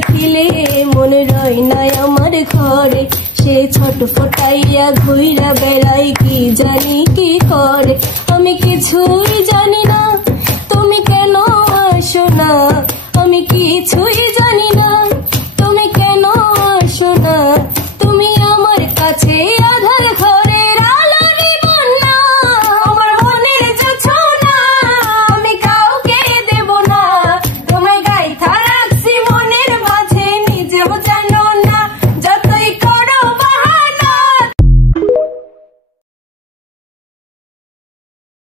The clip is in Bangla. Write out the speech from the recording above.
দেখিলে মন রয় নাই আমার ঘরে, সে ছটফটাইয়া ঘুইরা বেড়াই কি জানি